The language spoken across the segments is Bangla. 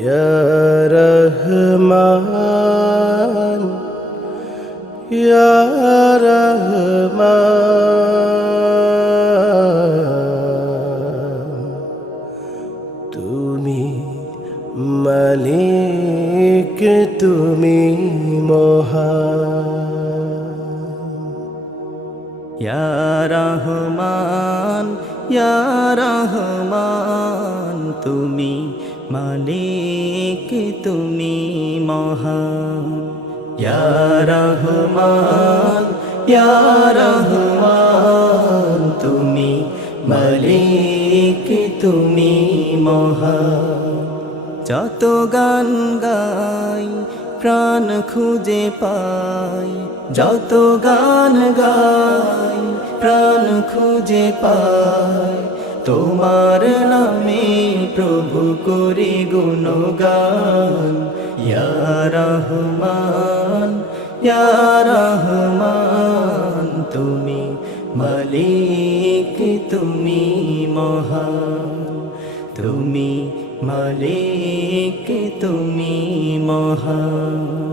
يا رحمن يا رحمن মালিক তুমি ইয়া রহমান রহমান, তুমি মালিক তুমি মহান। রহমান রহমান, তুমি মালিক তুমি মহান। যত গান গাই, প্রাণ খুঁজে পাই। যত গান গাই, প্রাণ খুঁজে পাই। তোমার নামে প্রভু করি গুণগান। রহমান রহমান, তুমি মালিক, তুমি মহান। তুমি মালিক তুমি মহান।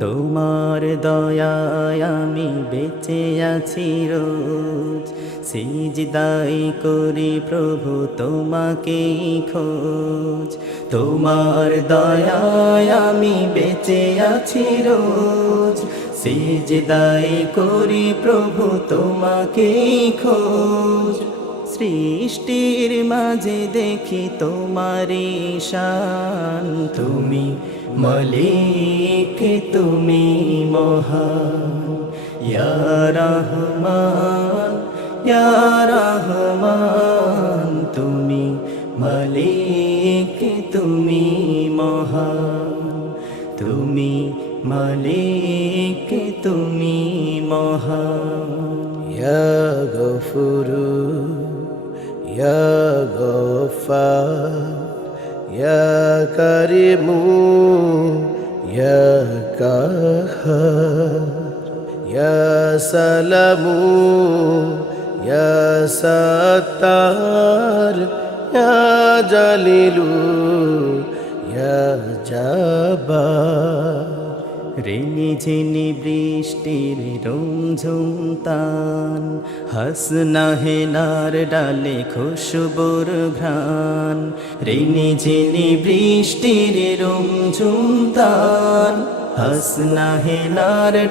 তোমার দয়ায় আমি বেঁচে আছি রোজ। সিজদাই করি প্রভু তোমাকে খোঁজ। তোমার দয়ায় আমি বেঁচে আছি রোজ। সিজদাই করি প্রভু তোমাকে খোঁজ। সৃষ্টির মাঝে দেখি তোমারি শান তুমি মালিক, তুমি মহান। রহমান রহমান। তুমি মালিক, তুমি মহান। তুমি মালিক, তুমি মহান। গফুরু يا غفار يا كريم يا قهار يا سلام يا ستار يا جليل يا جبار রেনি ঝিনি বৃষ্টির রুমঝুম তান। হাসনা ডালে খুশবুর ঘ্রাণ। রেনি ঝিনি বৃষ্টির রুমঝুম তান। হাসনা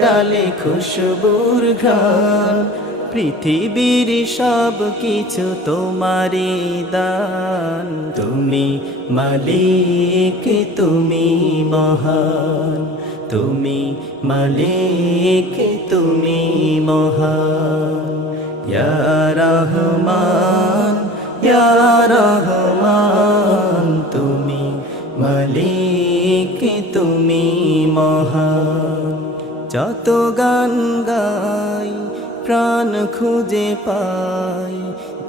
ডালে খুশবুর ঘ্রাণ। পৃথিবীর সব কিছু তোমারই দান। তুমি মালিক, তুমি মহান। তুমি মালিক, তুমি ইয়া রহমান রহমান, তুমি মালিক, তুমি মহান। যত গান গাই, প্রাণ খুঁজে পাই।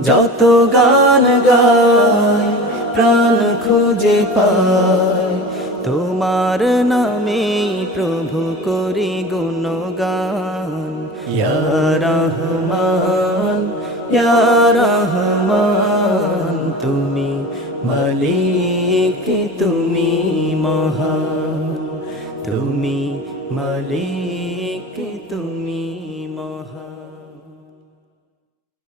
যত গান গাই, প্রাণ খুঁজে পাই। তোমার নামে প্রভু করি গুণগান। রহমান রহমান তুমি মালিক তুমি মহান। তুমি মালিক তুমি